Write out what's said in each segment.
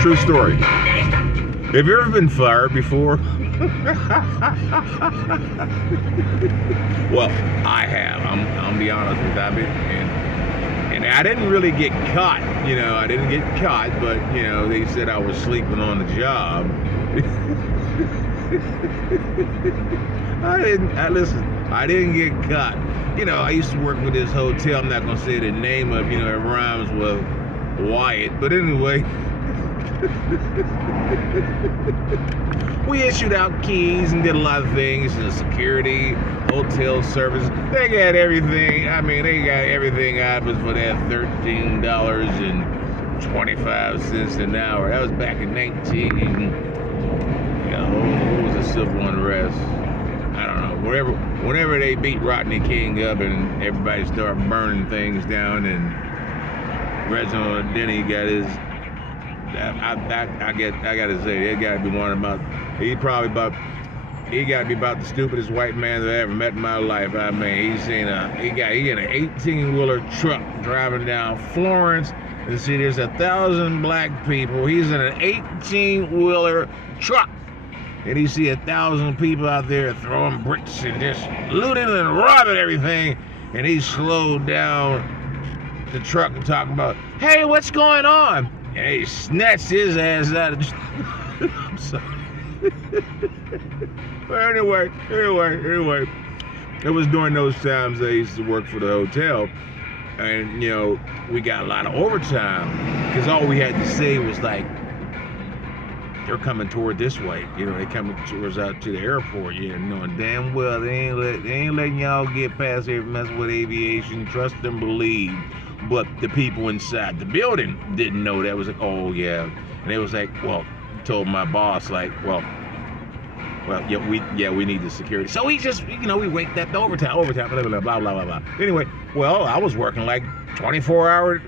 True story. Have you ever been fired before? Well, I have. I'm be honest with you. I've been, and I didn't really get caught. I didn't get caught, but they said I was sleeping on the job. Listen. I didn't get caught. I used to work with this hotel. I'm not gonna say the name of. It rhymes with Wyatt, but anyway. We issued out keys and did a lot of things, security, hotel service. They got everything. They got everything out of us for that $13.25 an hour. That was back in 19. What was the civil unrest? I don't know. Whenever they beat Rodney King up and everybody started burning things down, and Reginald Denny got his. I gotta say, it gotta be one of my. He got to be about the stupidest white man that I ever met in my life. He's in an 18-wheeler truck driving down Florence, and see, there's 1,000 black people. He's in an 18-wheeler truck, and he see 1,000 people out there throwing bricks and just looting and robbing everything, and he slowed down the truck and talking about, "Hey, what's going on?" And he snatched his ass out of the I'm sorry. But anyway, it was during those times I used to work for the hotel, and we got a lot of overtime because all we had to say was like, they're coming toward this way, they coming towards out to the airport, knowing damn well they ain't letting y'all get past here messing with aviation. Trust and believe. But the people inside the building didn't know that. Was like, oh yeah, and it was like, well, told my boss like, well, we need the security. So we just, we waked that overtime, blah blah blah blah blah. Anyway, well, I was working like 24-hour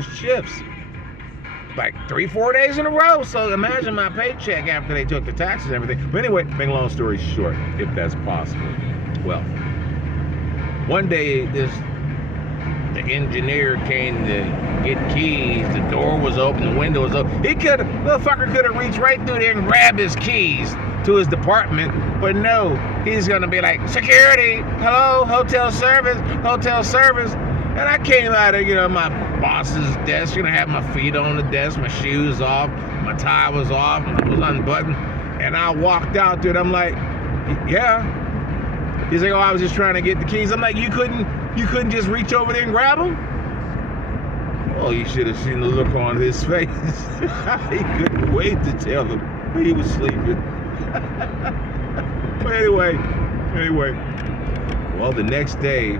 shifts, like 3-4 days in a row. So imagine my paycheck after they took the taxes and everything. But anyway, make a long story short, if that's possible. Well, one day the engineer came to get keys. The door was open, the window was open. Motherfucker could have reached right through there and grabbed his keys to his department, but no, he's gonna be like, security, hello, hotel service. And I came out of my boss's desk, had my feet on the desk, my shoes off, my tie was off, I was unbuttoned, and I walked out there and I'm like, yeah. He's like, oh, I was just trying to get the keys. I'm like, you couldn't just reach over there and grab them? Oh, you should have seen the look on his face. He couldn't wait to tell him he was sleeping. But anyway, well, the next day,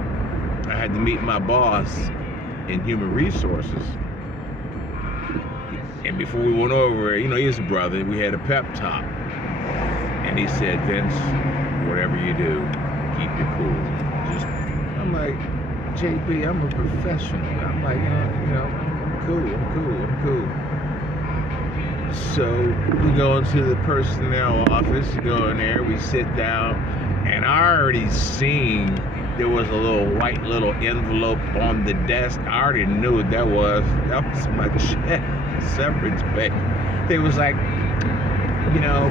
I had to meet my boss in human resources. And before we went over, he's a brother, we had a pep talk. And he said, Vince, whatever you do, keep it cool. I'm like, JB, I'm a professional. I'm like, I'm cool. So we go into the personnel office, go in there, we sit down, and I already seen there was a little white envelope on the desk. I already knew what that was. That was my check, severance pay. They was like,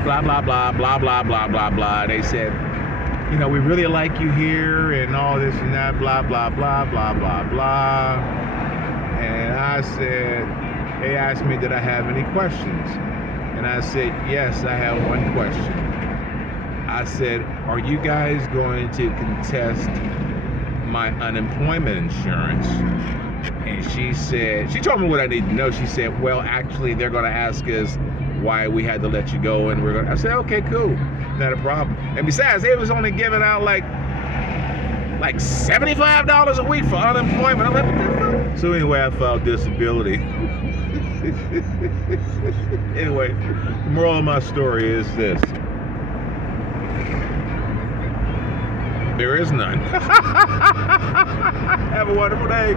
blah, blah, blah, blah, blah, blah, blah, blah. They said, we really like you here and all this and that, blah, blah, blah, blah, blah, blah. And I said, they asked me, did I have any questions? And I said, yes, I have one question. I said, are you guys going to contest my unemployment insurance? And she told me what I need to know. She said, well, actually, they're going to ask us why we had to let you go, and I said, okay, cool, not a problem. And besides, they was only giving out like $75 a week for unemployment. I'm like, what the fuck? So anyway, I filed disability. Anyway, the moral of my story is this: there is none. Have a wonderful day.